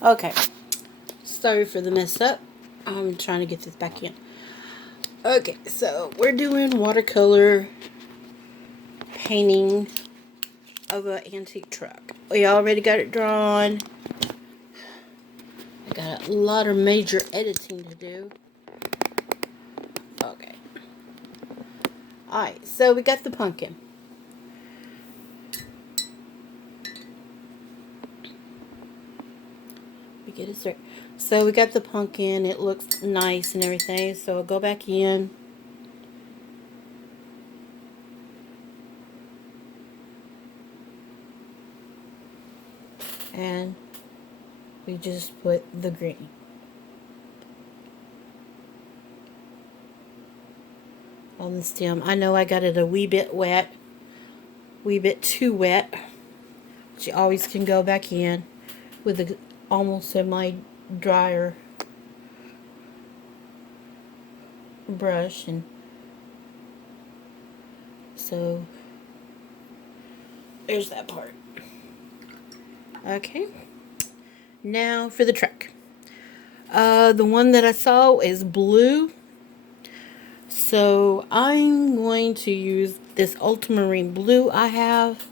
Okay, sorry for the mess up. I'm trying to get this back in. Okay, so we're doing watercolor painting of an antique truck. We already got it drawn. I got a lot of major editing to do. Okay. Alright, so we got the pumpkin. We get it straight. So we got the pumpkin. It looks nice and everything. So I'll go back in. And we just put the green. On the stem. I know I got it a wee bit wet. Wee bit too wet. But you always can go back in with a almost semi-dryer brush. And so there's that part. Okay. Now for the truck. The one that I saw is blue. So I'm going to use this ultramarine blue I have.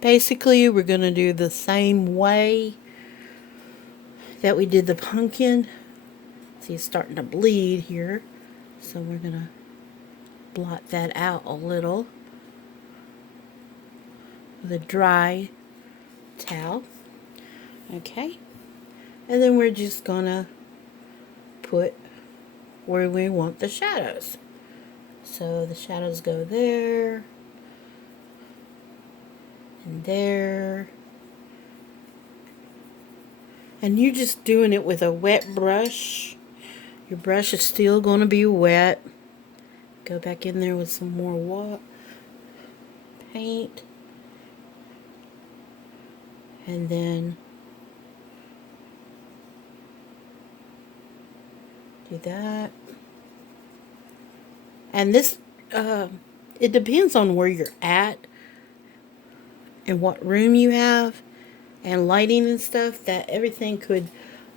Basically, we're going to do the same way that we did the pumpkin. See, it's starting to bleed here. So we're going to blot that out a little with a dry towel. Okay. And then we're just going to put where we want the shadows. So the shadows go there and there. And you're just doing it with a wet brush. Your brush is still going to be wet. Go back in there with some more paint. And then do that. And this, it depends on where you're at and what room you have and lighting and stuff, that everything could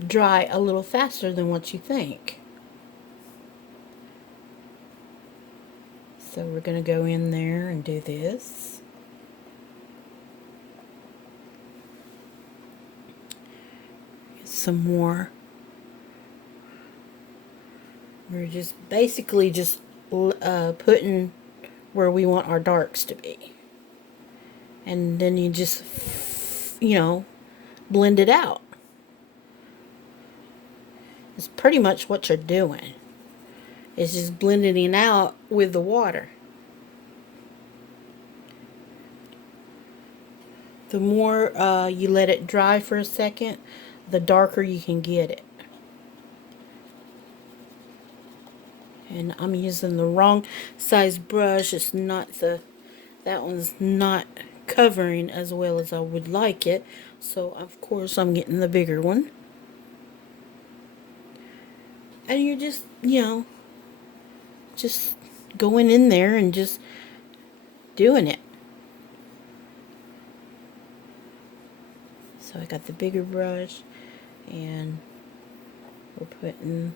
dry a little faster than what you think. So we're going to go in there and do this. Get some more. We're just basically just putting where we want our darks to be. And then you just, blend it out. It's pretty much what you're doing. It's just blending it out with the water. The more you let it dry for a second, the darker you can get it. And I'm using the wrong size brush. It's not that one's not covering as well as I would like it. So of course I'm getting the bigger one. And you're just, just going in there and just doing it. So I got the bigger brush and we're putting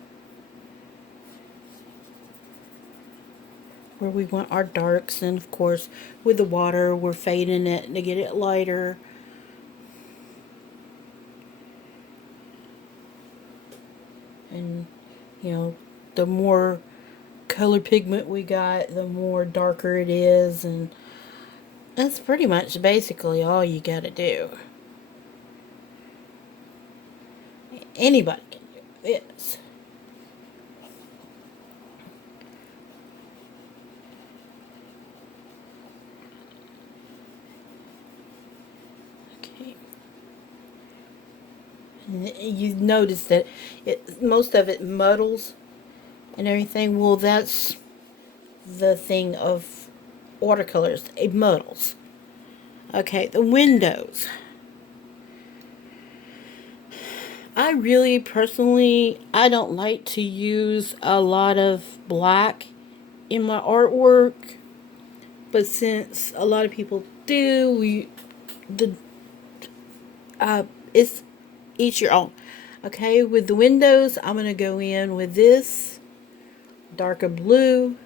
where we want our darks, and of course with the water we're fading it to get it lighter. And the more color pigment we got, the more darker it is, and that's pretty much basically all you gotta do. Anybody can do this. Okay. And you notice that most of it muddles and everything. Well, that's the thing of watercolors. It muddles. Okay, the windows. I really personally, I don't like to use a lot of black in my artwork, but since a lot of people do, the It's each your own. Okay, with the windows, I'm going to go in with this darker blue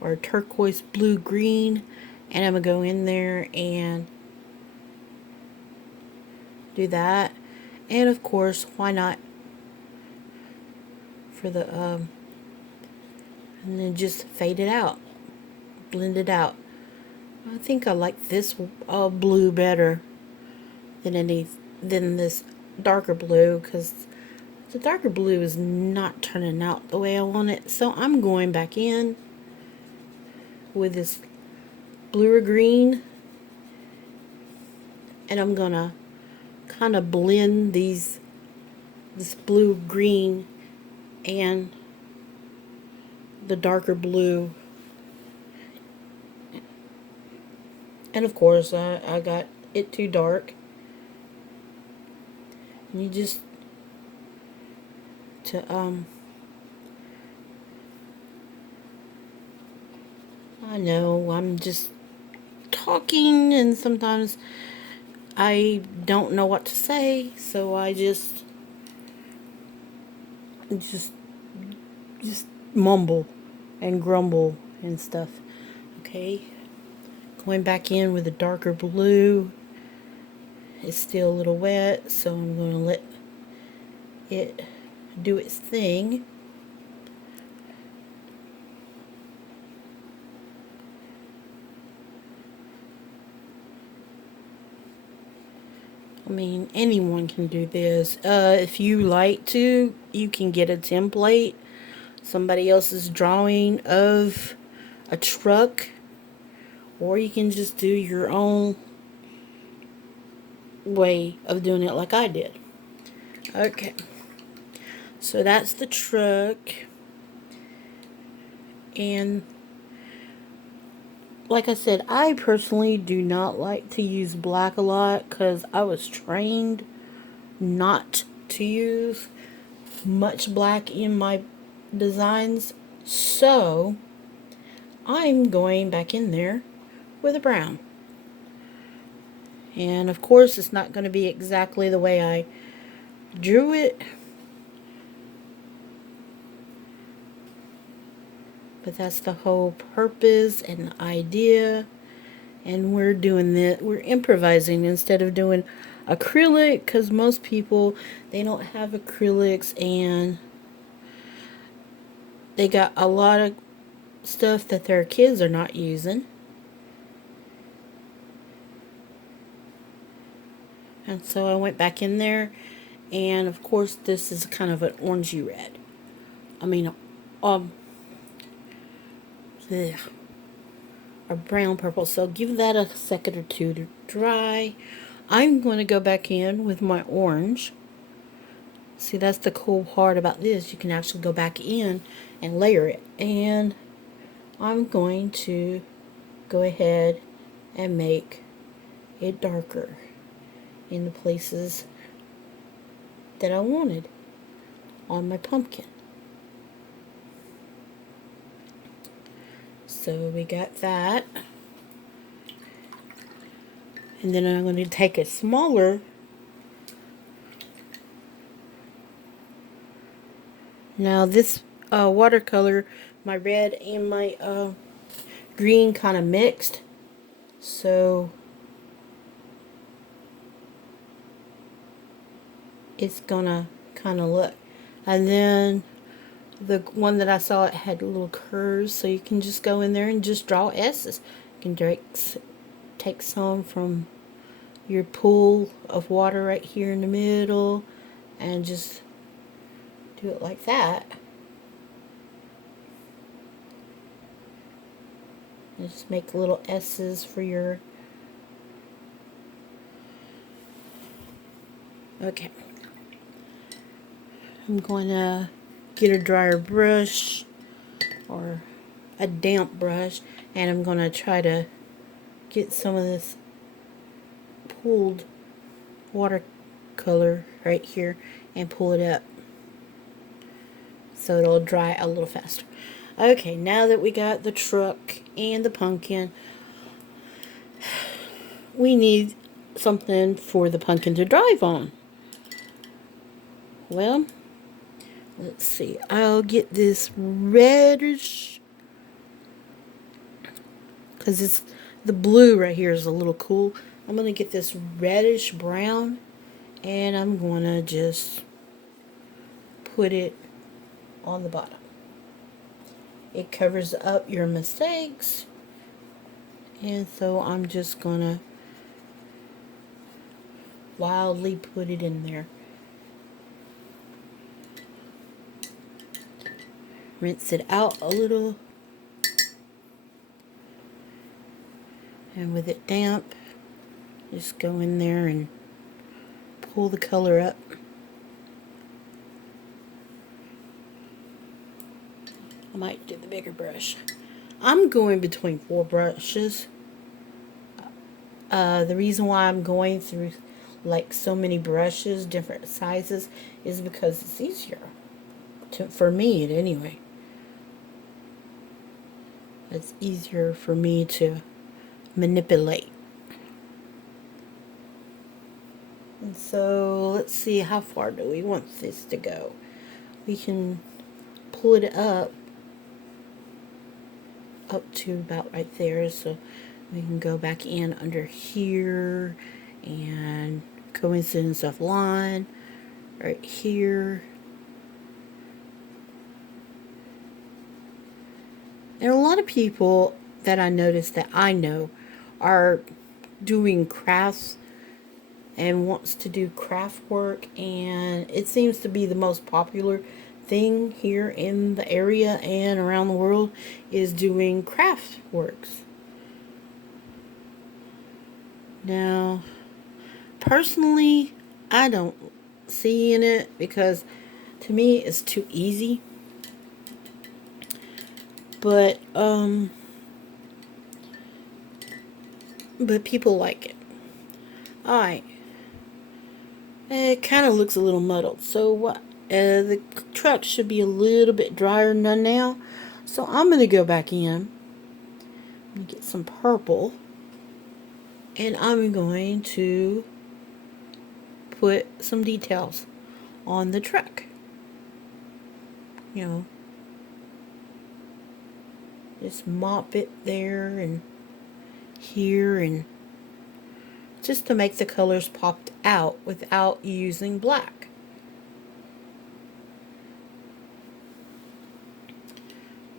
or turquoise blue green, and I'm going to go in there and do that. And of course, why not for the and then just fade it out, blend it out. I think I like this blue better than this darker blue, because the darker blue is not turning out the way I want it. So I'm going back in with this bluer green, and I'm gonna kind of blend this blue green and the darker blue. And of course I got it too dark, and you just I know I'm just talking, and sometimes I don't know what to say, so I just just mumble and grumble and stuff. Okay, going back in with a darker blue. It's still a little wet, so I'm going to let it do its thing. I mean, anyone can do this. If you like to, you can get a template, somebody else's drawing of a truck, or you can just do your own way of doing it like I did. Okay, so that's the truck, and like I said, I personally do not like to use black a lot because I was trained not to use much black in my designs. So I'm going back in there with a brown. And of course, it's not going to be exactly the way I drew it, but that's the whole purpose and idea. And we're doing that, we're improvising instead of doing acrylic, because most people, they don't have acrylics, and they got a lot of stuff that their kids are not using. And so I went back in there, and of course this is kind of an orangey red. I mean, ugh, a brown purple. So give that a second or two to dry. I'm going to go back in with my orange. See, that's the cool part about this. You can actually go back in and layer it. And I'm going to go ahead and make it darker in the places that I wanted on my pumpkin. So we got that. And then I'm going to take a smaller. Now this watercolor, my red and my green kind of mixed. So it's gonna kind of look. And then the one that I saw, it had little curves, so you can just go in there and just draw S's. You can take some from your pool of water right here in the middle and just do it like that. And just make little S's for your... Okay. I'm going to get a drier brush or a damp brush, and I'm going to try to get some of this pooled watercolor right here and pull it up so it'll dry a little faster. Okay, now that we got the truck and the pumpkin, we need something for the pumpkin to drive on. Well, let's see. I'll get this reddish, because it's the blue right here is a little cool. I'm going to get this reddish brown, and I'm going to just put it on the bottom. It covers up your mistakes, and so I'm just going to wildly put it in there. Rinse it out a little, and with it damp, just go in there and pull the color up. I might do the bigger brush. I'm going between 4 brushes. The reason why I'm going through like so many brushes, different sizes, is because it's easier. For me, anyway. It's easier for me to manipulate. And so let's see, how far do we want this to go? We can pull it up to about right there, so we can go back in under here, and coincidence of line right here. And a lot of people that I notice that I know are doing crafts and wants to do craft work, and it seems to be the most popular thing here in the area and around the world is doing craft works. Now, personally, I don't see in it, because to me it's too easy. But people like it. Alright. It kind of looks a little muddled. So what? The truck should be a little bit drier than now. So I'm going to go back in and get some purple. And I'm going to put some details on the truck. You know, just mop it there and here, and just to make the colors popped out without using black.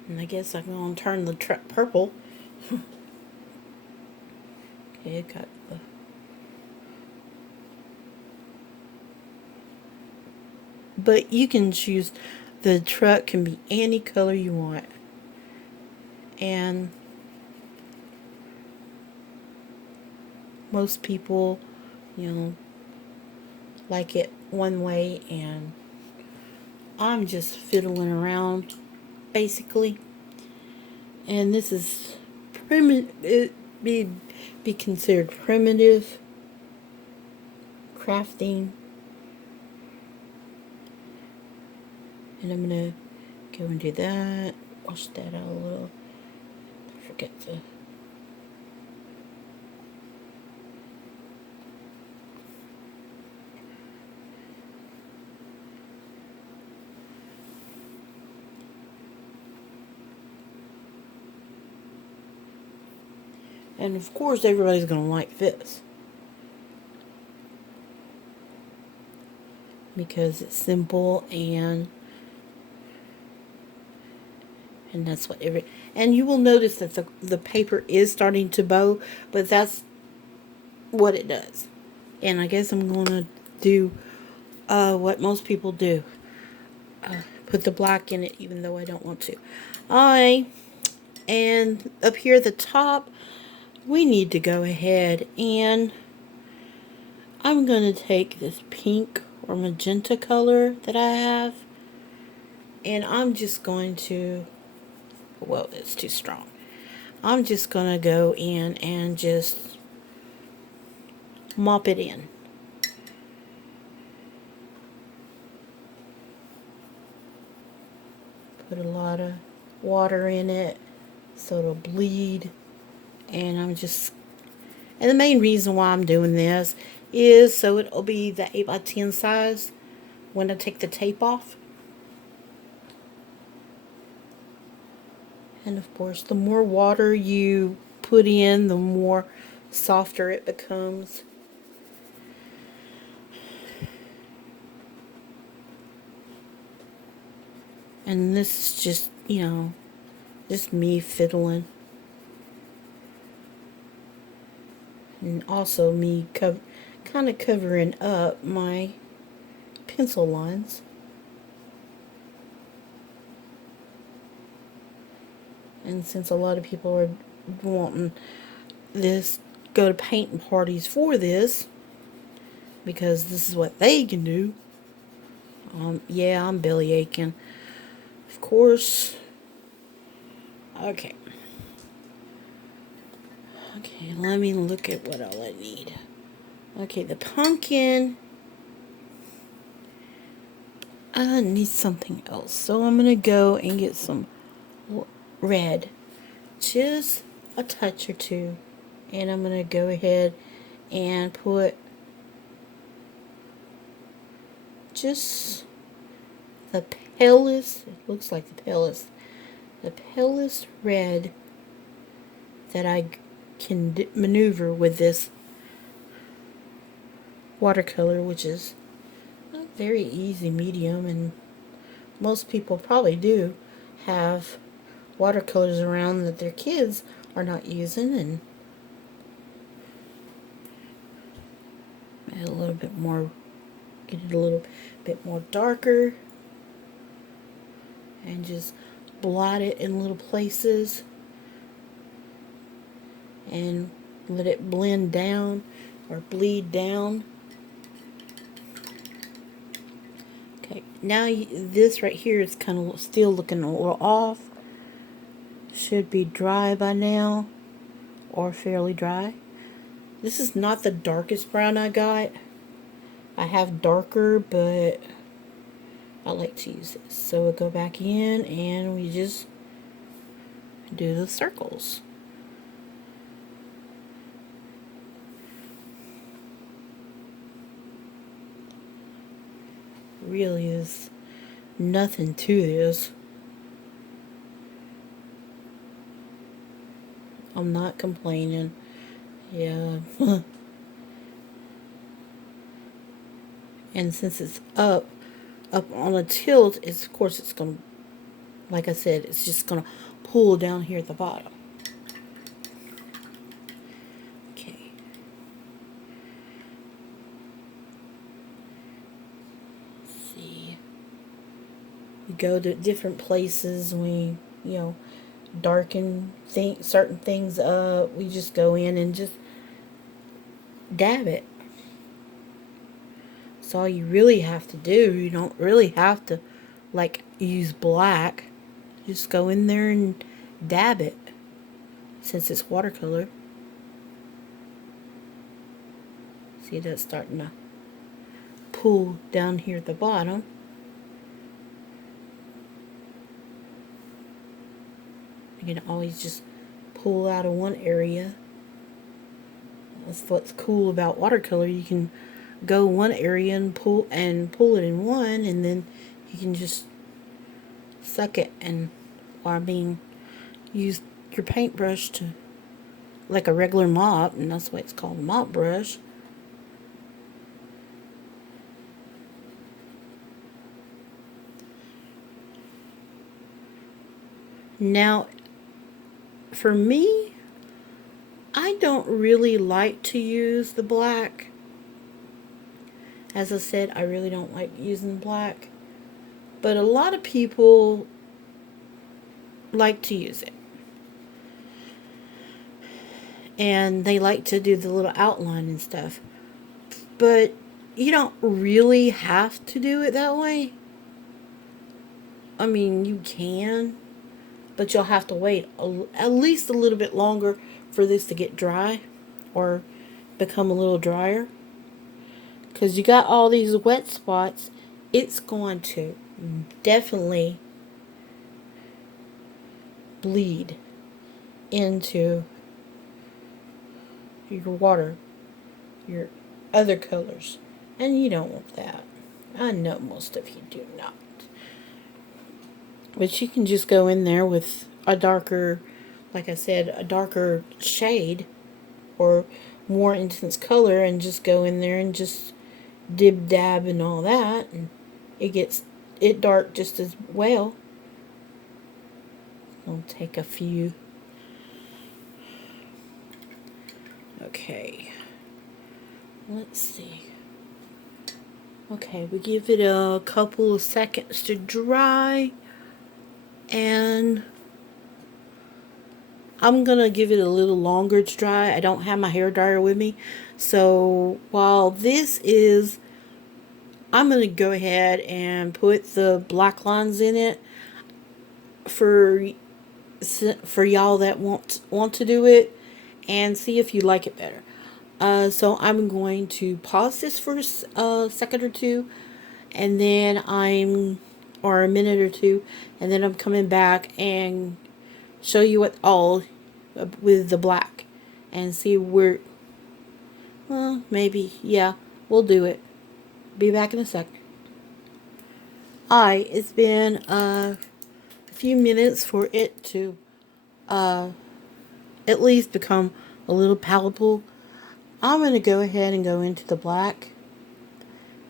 And I guess I'm going to turn the truck purple. Okay, got the... But you can choose, the truck can be any color you want. And most people, you know, like it one way, and I'm just fiddling around basically. And this is primitive, be considered primitive crafting. And I'm gonna go and do that, wash that out a little. Don't forget the... And of course everybody's going to like this, because it's simple, and that's what and you will notice that the paper is starting to bow, but that's what it does. And I guess I'm going to do what most people do. Put the black in it, even though I don't want to. And up here at the top, we need to go ahead, and I'm going to take this pink or magenta color that I have, and I'm just going to, well, it's too strong. I'm just going to go in and just mop it in. Put a lot of water in it so it'll bleed, and I'm just And the main reason why I'm doing this is so it'll be the 8x10 size when I take the tape off. And of course, the more water you put in, the more softer it becomes. And this is just, just me fiddling. And also me kind of covering up my pencil lines. And since a lot of people are wanting this, go to painting parties for this, because this is what they can do. Yeah, I'm belly aching. Of course. Okay. Okay, let me look at what all I need. Okay, the pumpkin. I need something else. So I'm going to go and get some red. Just a touch or two. And I'm going to go ahead and put just the palest, it looks like the palest red that I can maneuver with this watercolor, which is a very easy medium, and most people probably do have watercolors around that their kids are not using, and add a little bit more, get it a little bit more darker, and just blot it in little places and let it blend down or bleed down. Okay, now this right here is kind of still looking a little off. Should be dry by now, or fairly dry. This is not the darkest brown I got. I have darker, but I like to use this. So we'll go back in and we just do the circles. Really is nothing to this. I'm not complaining. Yeah. And since it's up on a tilt, of course it's going to, like I said, it's just going to pull down here at the bottom. Okay. Let's see. We go to different places. We, darken certain things up. We just go in and just dab it. That's all you really have to do. You don't really have to use black. Just go in there and dab it, since it's watercolor. See, that's starting to pull down here at the bottom. You can always just pull out of one area. That's what's cool about watercolor. You can go one area and pull it in one, and then you can just suck it use your paintbrush to, like a regular mop, and that's why it's called a mop brush. Now, for me, I don't really like to use the black. As I said, I really don't like using black. But a lot of people like to use it. And they like to do the little outline and stuff. But you don't really have to do it that way. I mean, you can, but you'll have to wait at least a little bit longer for this to get dry or become a little drier. Because you got all these wet spots, it's going to definitely bleed into your water, your other colors. And you don't want that. I know most of you do not. But you can just go in there with a darker, like I said, a darker shade or more intense color and just go in there and just dib dab and all that, and it gets it dark just as well. I'll take a few. Okay, let's see. Okay, we give it a couple of seconds to dry, and I'm gonna give it a little longer to dry. I don't have my hair dryer with me, so while this is, I'm gonna go ahead and put the black lines in it for y'all that want to do it, and see if you like it better. So I'm going to pause this for a second or two, and then or a minute or two, and then I'm coming back and show you what all with the black, and see where. Well, maybe yeah, we'll do it. Be back in a sec. It's been a few minutes for it to at least become a little palatable. I'm going to go ahead and go into the black.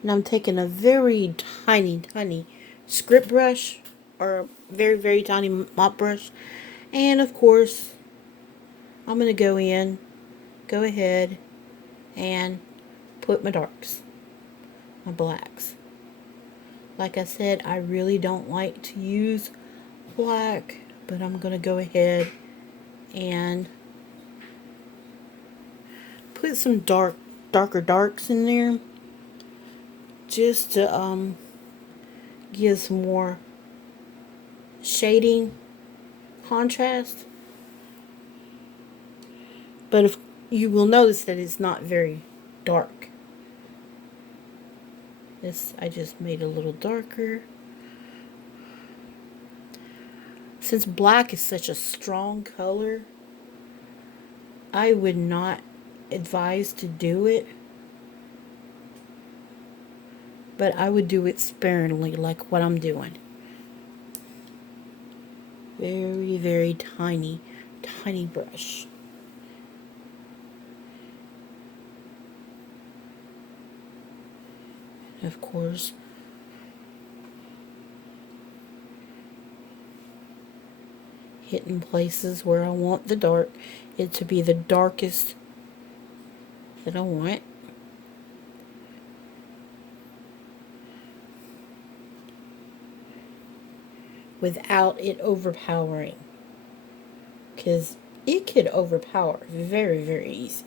And I'm taking a very tiny, tiny script brush, or a very, very tiny mop brush. And of course, I'm going to go ahead and put my darks, my blacks. Like I said, I really don't like to use black, but I'm going to go ahead and put some darker darks in there, just to give some more shading, contrast. But if you will notice that it's not very dark. This I just made a little darker. Since black is such a strong color, I would not advise to do it, but I would do it sparingly, like what I'm doing. Very, very tiny, tiny brush. Of course, hitting places where I want it to be the darkest that I want. Without it overpowering, because it could overpower very, very easy.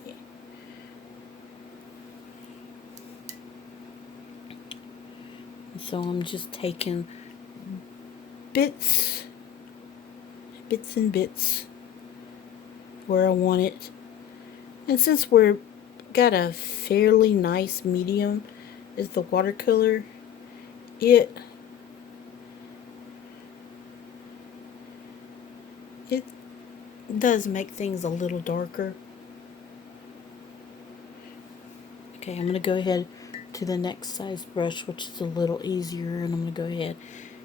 So I'm just taking bits and bits where I want it. And since we're got a fairly nice medium as the watercolor, it does make things a little darker. Okay, I'm going to go ahead to the next size brush, which is a little easier, and I'm going to go ahead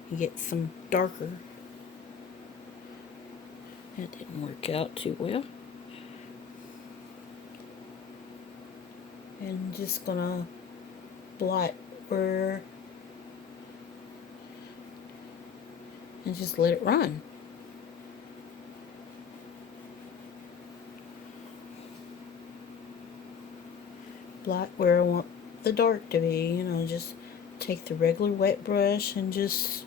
and get some darker. That didn't work out too well. And just going to blot where, and just let it run. Black where I want the dark to be, just take the regular wet brush and just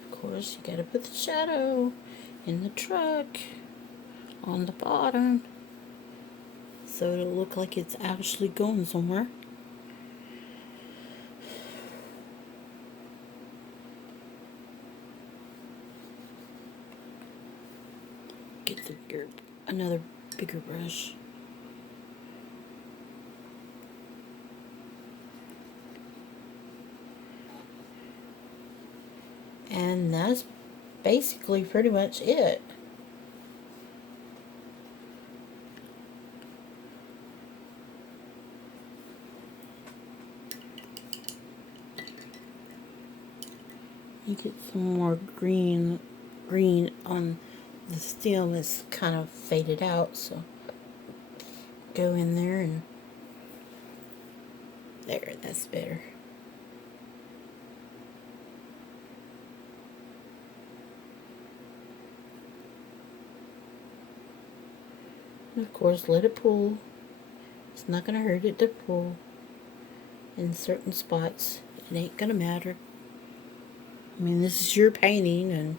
of course you gotta put the shadow in the truck on the bottom, so it'll look like it's actually going somewhere. get the another bigger brush. And that's basically pretty much it. You get some more green on the stem. It's kind of faded out, so go in there and there, that's better. And of course, let it pull. It's not going to hurt it to pull in certain spots. It ain't going to matter. I mean, this is your painting, and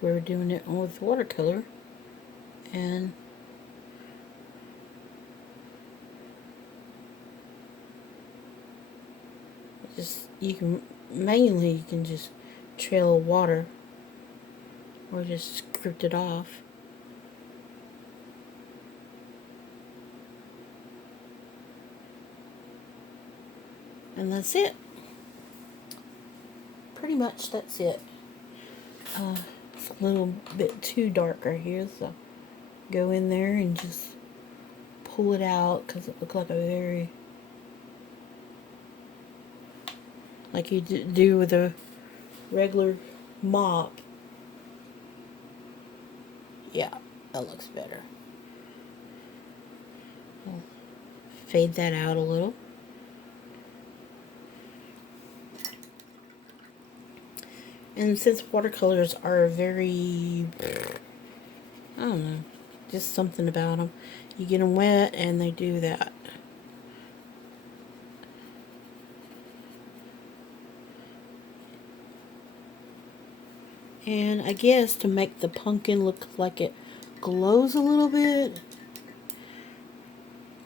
we're doing it with watercolor, and just you can just trail water or just script it off. And that's it. Pretty much that's it. It's a little bit too dark right here, so go in there and just pull it out because it looks like a very, like you do with a regular mop. Yeah, that looks better. I'll fade that out a little. And since watercolors are very, I don't know, just something about them. You get them wet and they do that. And I guess to make the pumpkin look like it glows a little bit,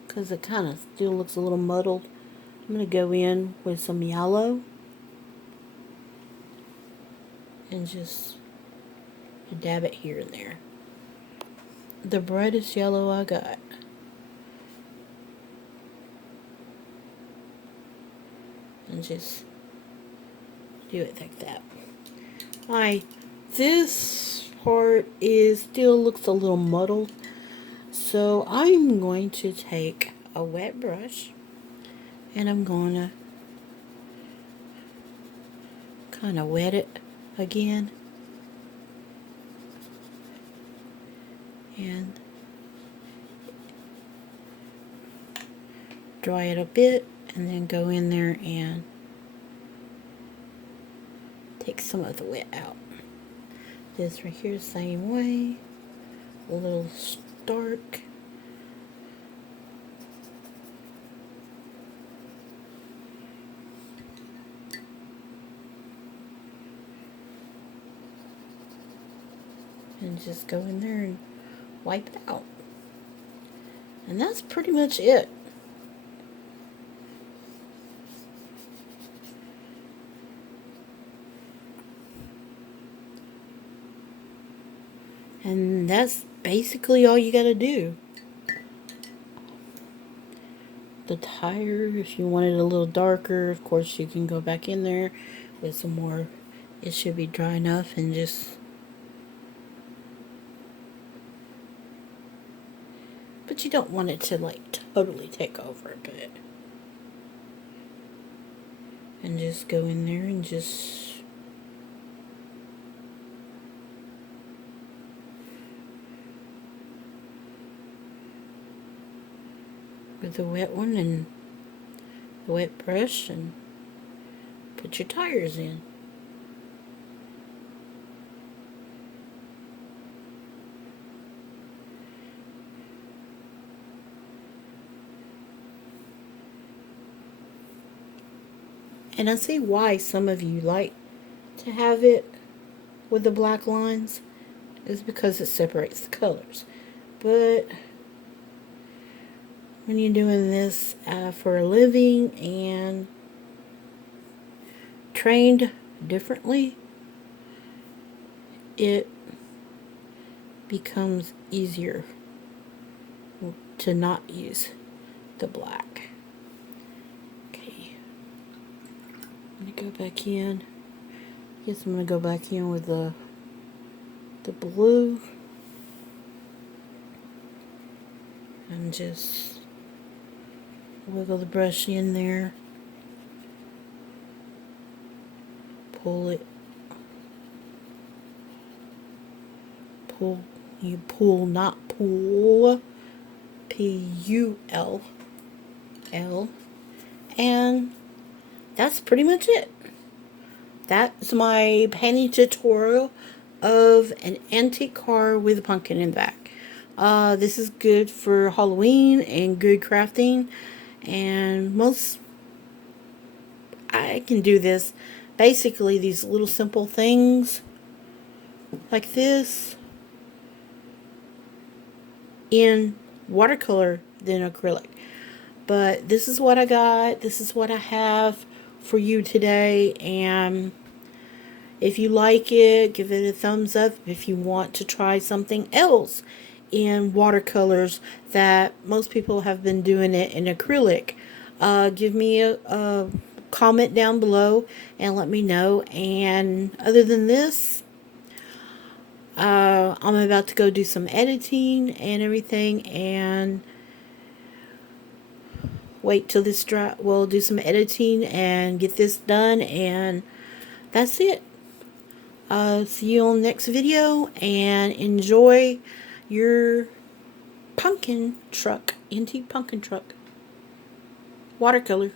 because it kind of still looks a little muddled, I'm going to go in with some yellow and just dab it here and there. The brightest yellow I got. And just do it like that. Alright, this part still looks a little muddled, so I'm going to take a wet brush and I'm going to kind of wet it again and dry it a bit, and then go in there and take some of the wet out. This right here, same way, a little stark. And just go in there and wipe it out. And that's pretty much it. And that's basically all you gotta do. The tire, if you want it a little darker, of course you can go back in there with some more. It should be dry enough, and just, but you don't want it to like totally take over a bit. And just go in there and just with the wet one and the wet brush, and put your tires in. And I see why some of you like to have it with the black lines, is because it separates the colors. But when you're doing this for a living and trained differently, it becomes easier to not use the black. Okay, I'm gonna go back in. Guess I'm gonna go back in with the blue and just wiggle the brush in there, pull it, you pull, not pull, P-U-L, and that's pretty much it. That's my painting tutorial of an antique car with a pumpkin in the back. This is good for Halloween and good crafting, and I can do this. Basically, these little simple things like this in watercolor than acrylic. But this is what I got. This is what I have for you today. And if you like it, give it a thumbs up. If you want to try something else in watercolors that most people have been doing it in acrylic, give me a comment down below and let me know. And other than this, I'm about to go do some editing and everything, and wait till this dry. We'll do some editing and get this done, and that's it. See you on the next video, and enjoy your pumpkin truck, antique pumpkin truck watercolor.